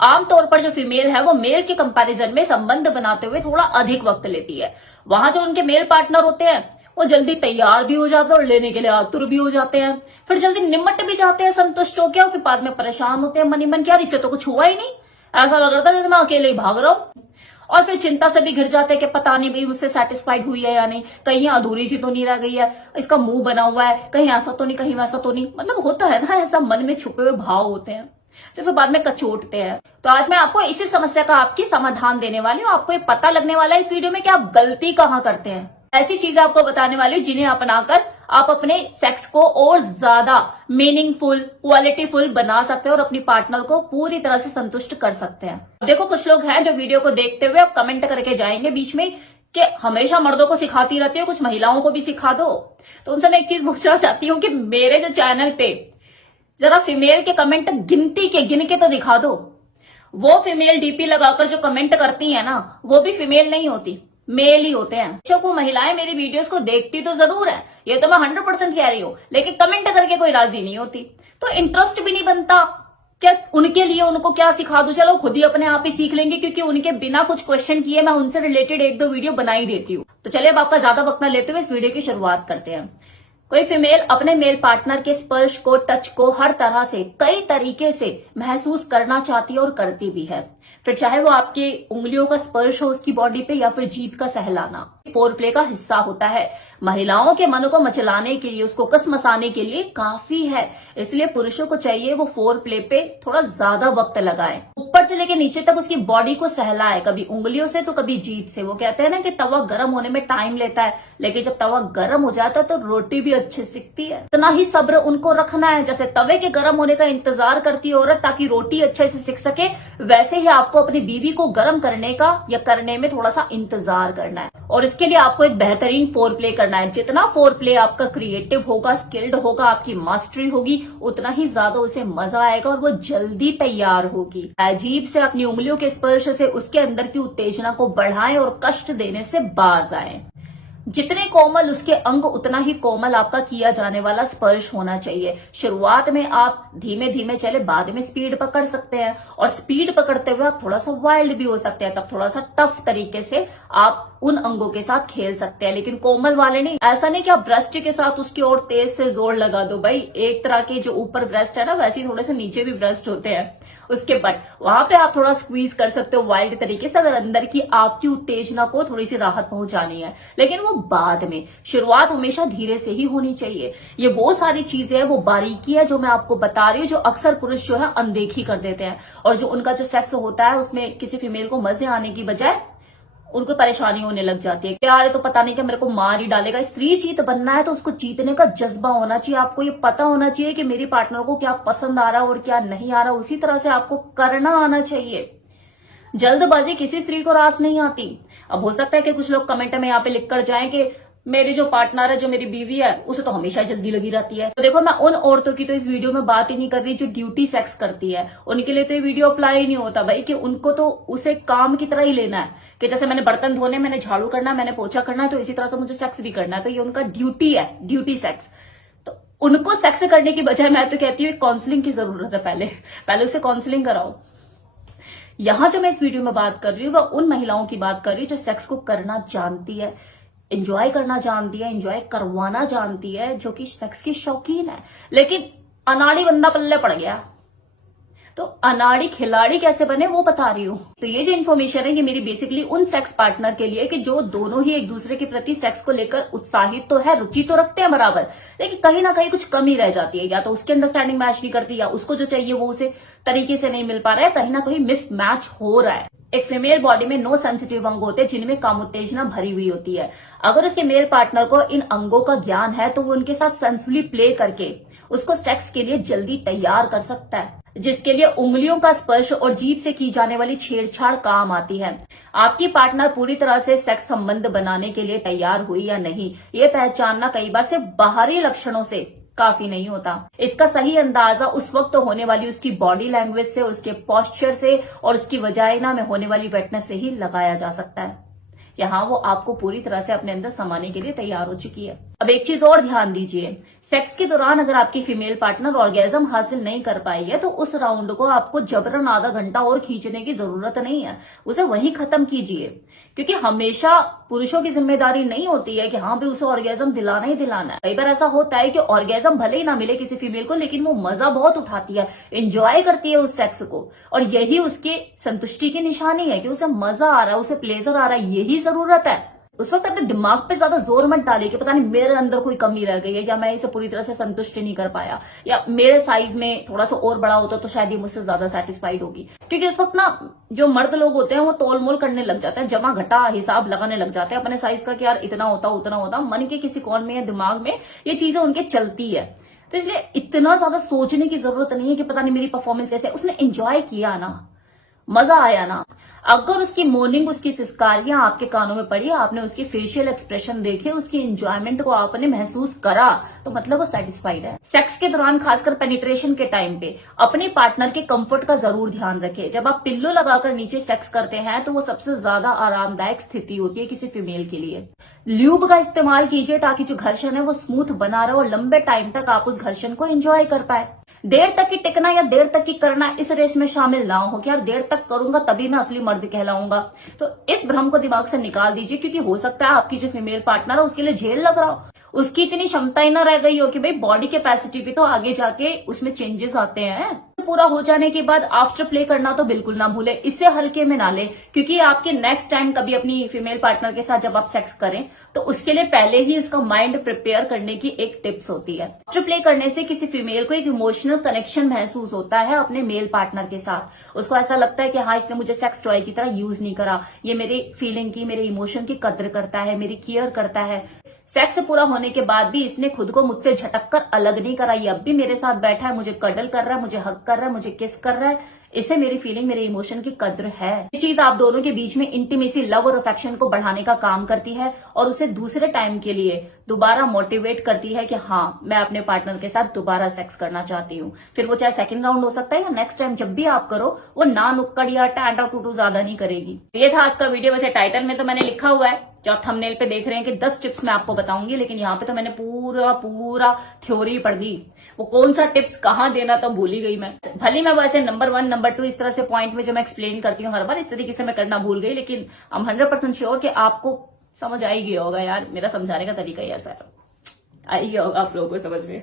आमतौर पर जो फीमेल है वो मेल के कंपैरिजन में संबंध बनाते हुए थोड़ा अधिक वक्त लेती है। वहां जो उनके मेल पार्टनर होते हैं वो जल्दी तैयार भी हो जाते हैं और लेने के लिए आतुर भी हो जाते हैं, फिर जल्दी निमट भी जाते हैं संतुष्ट होकर, और फिर बाद में परेशान होते हैं मन ही मन, यार इससे तो कुछ हुआ ही नहीं, ऐसा लग रहा था जैसे मैं अकेले ही भाग रहा हूं। और फिर चिंता से भी घिर जाते हैं कि पता नहीं भाई मुझसे सेटिस्फाइड हुई है या नहीं, कहीं अधूरी सी तो नहीं रह गई है, इसका मुंह बना हुआ है, कहीं ऐसा तो नहीं, कहीं वैसा तो नहीं, मतलब होता है ना ऐसा, मन में छुपे हुए भाव होते हैं जैसे बाद में कचोटते हैं। तो आज मैं आपको इसी समस्या का आपकी समाधान देने वाली हूँ। आपको ये पता लगने वाला है इस वीडियो में कि आप गलती कहाँ करते हैं। ऐसी चीजें आपको बताने वाली हूँ जिन्हें अपनाकर आप अपने सेक्स को और ज्यादा मीनिंगफुल, क्वालिटीफुल बना सकते हैं और अपनी पार्टनर को पूरी तरह से संतुष्ट कर सकते हैं। देखो कुछ लोग हैं जो वीडियो को देखते हुए अब कमेंट करके जाएंगे बीच में कि हमेशा मर्दों को सिखाती रहती हो, कुछ महिलाओं को भी सिखा दो। तो उनसे मैं एक चीज पूछना चाहती हूँ कि मेरे जो चैनल पे जरा फीमेल के कमेंट गिन के तो दिखा दो। वो फीमेल डीपी लगाकर जो कमेंट करती है ना, वो भी फीमेल नहीं होती, मेल ही होते हैं। बेशक वो महिलाएं मेरी वीडियोस को देखती तो जरूर है, ये तो मैं 100% कह रही हूँ, लेकिन कमेंट करके कोई राजी नहीं होती, तो इंटरेस्ट भी नहीं बनता। क्या उनके लिए उनको क्या सिखा दूं, चलो खुद ही अपने आप ही सीख लेंगे, क्योंकि उनके बिना कुछ क्वेश्चन किए मैं उनसे रिलेटेड 1-2 वीडियो बना ही देती हूँ। तो चलिए अब आपका ज्यादा वक्त न लेते हुए इस वीडियो की शुरुआत करते हैं। कोई फीमेल अपने मेल पार्टनर के स्पर्श को, टच को हर तरह से, कई तरीके से महसूस करना चाहती है और करती भी है। फिर चाहे वो आपकी उंगलियों का स्पर्श हो उसकी बॉडी पे, या फिर जीभ का सहलाना फोर प्ले का हिस्सा होता है। महिलाओं के मन को मचलाने के लिए, उसको कसमसाने के लिए काफी है। इसलिए पुरुषों को चाहिए वो फोर प्ले पे थोड़ा ज्यादा वक्त लगाए, ऊपर से लेके नीचे तक उसकी बॉडी को सहलाए, कभी उंगलियों से तो कभी जीभ से। वो कहते हैं ना कि तवा गर्म होने में टाइम लेता है, लेकिन जब तवा गर्म हो जाता है तो रोटी भी अच्छे सिकती है। इतना ही सब्र उनको रखना है, जैसे तवे के गर्म होने का इंतजार करती है औरत ताकि रोटी अच्छे से सिक सके, वैसे ही आपको अपनी बीवी को गर्म करने का या करने में थोड़ा सा इंतजार करना है। और इसके लिए आपको एक बेहतरीन फोर प्ले करना है। जितना फोर प्ले आपका क्रिएटिव होगा, स्किल्ड होगा, आपकी मास्टरी होगी, उतना ही ज्यादा उसे मजा आएगा और वो जल्दी तैयार होगी। अजीब से अपनी उंगलियों के स्पर्श से उसके अंदर की उत्तेजना को बढ़ाएं और कष्ट देने से बाज आए। जितने कोमल उसके अंग, उतना ही कोमल आपका किया जाने वाला स्पर्श होना चाहिए। शुरुआत में आप धीमे धीमे चले, बाद में स्पीड पकड़ सकते हैं, और स्पीड पकड़ते हुए आप थोड़ा सा वाइल्ड भी हो सकते हैं, तब थोड़ा सा टफ तरीके से आप उन अंगों के साथ खेल सकते हैं, लेकिन कोमल वाले नहीं। ऐसा नहीं कि आप ब्रेस्ट के साथ उसकी ओर तेज से जोर लगा दो। भाई एक तरह के जो ऊपर ब्रेस्ट है ना, वैसे ही थोड़े से नीचे भी ब्रेस्ट होते हैं उसके बट, वहां पे आप थोड़ा स्क्वीज कर सकते हो वाइल्ड तरीके से, अगर अंदर की आपकी उत्तेजना को थोड़ी सी राहत पहुंचानी है, लेकिन वो बाद में। शुरुआत हमेशा धीरे से ही होनी चाहिए। ये वो सारी चीजें है, वो बारीकी है जो मैं आपको बता रही हूँ, जो अक्सर पुरुष जो है अनदेखी कर देते हैं, और जो उनका जो सेक्स होता है उसमें किसी फीमेल को मजे आने की बजाय उनको परेशानी होने लग जाती है। यार तो पता नहीं कि मेरे को मार ही डालेगा। स्त्री जीत बनना है तो उसको जीतने का जज्बा होना चाहिए। आपको ये पता होना चाहिए कि मेरी पार्टनर को क्या पसंद आ रहा है और क्या नहीं आ रहा, उसी तरह से आपको करना आना चाहिए। जल्दबाजी किसी स्त्री को रास नहीं आती। अब हो सकता है कि कुछ लोग कमेंट में यहाँ पे लिख कर जाए कि मेरी जो पार्टनर है, जो मेरी बीवी है, उसे तो हमेशा जल्दी लगी रहती है। तो देखो मैं उन औरतों की तो इस वीडियो में बात ही नहीं कर रही जो ड्यूटी सेक्स करती है। उनके लिए तो ये वीडियो अप्लाई नहीं होता भाई, कि उनको तो उसे काम की तरह ही लेना है, कि जैसे मैंने बर्तन धोने, मैंने झाड़ू करना, मैंने पोछा करना है, तो इसी तरह से मुझे सेक्स भी करना है। तो ये उनका ड्यूटी है, ड्यूटी सेक्स। तो उनको सेक्स करने की बजाय मैं तो कहती हूँ काउंसलिंग की जरूरत है। पहले उसे काउंसलिंग कराओ। यहां जो मैं इस वीडियो में बात कर रही हूँ वह उन महिलाओं की बात कर रही हूँ जो सेक्स को करना जानती है, एंजॉय करना जानती है, एंजॉय करवाना जानती है, जो कि सेक्स की शौकीन है, लेकिन अनाड़ी बंदा पल्ले पड़ गया। तो अनाड़ी खिलाड़ी कैसे बने वो बता रही हूँ। तो ये जो इन्फॉर्मेशन है ये मेरी बेसिकली उन सेक्स पार्टनर के लिए कि जो दोनों ही एक दूसरे के प्रति सेक्स को लेकर उत्साहित तो है, रुचि तो रखते हैं बराबर, लेकिन कहीं ना कहीं कुछ कमी रह जाती है। या तो उसकी अंडरस्टैंडिंग मैच नहीं करती, या उसको जो चाहिए वो उसे तरीके से नहीं मिल पा रहा है, कहीं ना कहीं मिस मैच हो रहा है। एक फीमेल बॉडी में 9 सेंसिटिव अंग होते हैं जिनमें कामोत्तेजना भरी हुई होती है। अगर उसके मेल पार्टनर को इन अंगों का ज्ञान है तो वो उनके साथ सेंसुअली प्ले करके उसको सेक्स के लिए जल्दी तैयार कर सकता है, जिसके लिए उंगलियों का स्पर्श और जीभ से की जाने वाली छेड़छाड़ काम आती है। आपकी पार्टनर पूरी तरह से सेक्स संबंध बनाने के लिए तैयार हुई या नहीं, ये पहचानना कई बार सिर्फ बाहरी लक्षणों से काफी नहीं होता। इसका सही अंदाजा उस वक्त होने वाली उसकी बॉडी लैंग्वेज से, उसके पोस्चर से और उसकी वजाइना में होने वाली वेटनेस से ही लगाया जा सकता है। कि हाँ वो आपको पूरी तरह से अपने अंदर समाने के लिए तैयार हो चुकी है। अब एक चीज और ध्यान दीजिए, सेक्स के दौरान अगर आपकी फीमेल पार्टनर ऑर्गेजम हासिल नहीं कर पाई है तो उस राउंड को आपको जबरन आधा घंटा और खींचने की जरूरत नहीं है, उसे वहीं खत्म कीजिए। क्योंकि हमेशा पुरुषों की जिम्मेदारी नहीं होती है कि हाँ भी उसे ऑर्गेजम दिलाना ही दिलाना है। कई बार ऐसा होता है कि ऑर्गेजम भले ही ना मिले किसी फीमेल को, लेकिन वो मजा बहुत उठाती है, एंजॉय करती है उस सेक्स को, और यही उसकी संतुष्टि की निशानी है कि उसे मजा आ रहा है, उसे प्लेजर आ रहा है, यही जरूरत है। उस वक्त अपने दिमाग पे ज्यादा जोर मत डालिए कि पता नहीं मेरे अंदर कोई कमी रह गई है, या मैं इसे पूरी तरह से संतुष्ट नहीं कर पाया, या मेरे साइज में थोड़ा सा और बड़ा होता तो शायद ये मुझसे ज्यादा सेटिस्फाइड होगी। क्योंकि इस वक्त ना जो मर्द लोग होते हैं वो तोल मोल करने लग जाते हैं, जमा घटा हिसाब लगाने लग जाते हैं अपने साइज का कि यार इतना होता उतना होता। मन के किसी कौन में या दिमाग में ये चीजें उनके चलती है, तो इसलिए इतना ज्यादा सोचने की जरूरत नहीं है कि पता नहीं मेरी परफॉर्मेंस कैसे है। उसने एंजॉय किया ना, मजा आया ना। अगर उसकी मॉर्निंग, उसकी सिस्कारियां आपके कानों में पड़ी, आपने उसकी फेशियल एक्सप्रेशन देखे, उसकी एंजॉयमेंट को आपने महसूस करा, तो मतलब वो सेटिस्फाइड है। सेक्स के दौरान खासकर पेनिट्रेशन के टाइम पे अपने पार्टनर के कंफर्ट का जरूर ध्यान रखें। जब आप पिल्लो लगाकर नीचे सेक्स करते हैं तो वो सबसे ज्यादा आरामदायक स्थिति होती है किसी फीमेल के लिए। ल्यूब का इस्तेमाल कीजिए ताकि जो घर्षण है वो स्मूथ बना रहे और लंबे टाइम तक आप उस घर्षण को एंजॉय कर पाए। देर तक की टिकना या देर तक की करना इस रेस में शामिल ना हो कि यार देर तक करूंगा तभी मैं असली मर्द कहलाऊंगा। तो इस भ्रम को दिमाग से निकाल दीजिए, क्योंकि हो सकता है आपकी जो फीमेल पार्टनर है उसके लिए झेल लग रहा हो, उसकी इतनी क्षमता ही ना रह गई हो कि भाई बॉडी कैपेसिटी भी तो आगे जाके उसमें चेंजेस आते हैं। पूरा हो जाने के बाद आफ्टर प्ले करना तो बिल्कुल ना भूले, इससे हल्के में ना ले, क्योंकि आपके नेक्स्ट टाइम कभी अपनी फीमेल पार्टनर के साथ जब आप सेक्स करें तो उसके लिए पहले ही उसका माइंड प्रिपेयर करने की एक टिप्स होती है। आफ्टर प्ले करने से किसी फीमेल को एक इमोशनल कनेक्शन महसूस होता है अपने मेल पार्टनर के साथ। उसको ऐसा लगता है कि हाँ इसने मुझे सेक्स टॉय की तरह यूज नहीं करा, ये मेरी फीलिंग की, मेरे इमोशन की कद्र करता है, मेरी केयर करता है। सेक्स पूरा होने के बाद भी इसने खुद को मुझसे झटक कर अलग नहीं करा, ये अब भी मेरे साथ बैठा है, मुझे कडल कर रहा है, मुझे हक कर रहा है, मुझे किस कर रहा है। इसे मेरी फीलिंग, मेरे इमोशन की कद्र है। ये चीज आप दोनों के बीच में इंटीमेसी, लव और अफेक्शन को बढ़ाने का काम करती है और उसे दूसरे टाइम के लिए दोबारा मोटिवेट करती है कि हाँ मैं अपने पार्टनर के साथ दोबारा सेक्स करना चाहती हूँ। फिर वो चाहे सेकंड राउंड हो सकता है या नेक्स्ट टाइम जब भी आप करो, वो ना नुक्कड़ या टाटा टूटू ज्यादा नहीं करेगी। ये था आज का वीडियो। वैसे टाइटल में तो मैंने लिखा हुआ है, जो आप थंबनेल पे देख रहे हैं कि 10 टिप्स मैं आपको बताऊंगी, लेकिन यहाँ पे तो मैंने पूरा थ्योरी पढ़ दी। वो कौन सा टिप्स कहाँ देना तो भूल ही गई मैं। भले मैं वैसे नंबर 1, नंबर 2 इस तरह से पॉइंट में जो मैं एक्सप्लेन करती हूँ हर बार इस तरीके से मैं करना भूल गई, लेकिन I'm 100% श्योर कि आपको समझ आ ही गया होगा। यार मेरा समझाने का तरीका ही ऐसा है, आ ही गया होगा आप लोगों को समझ में।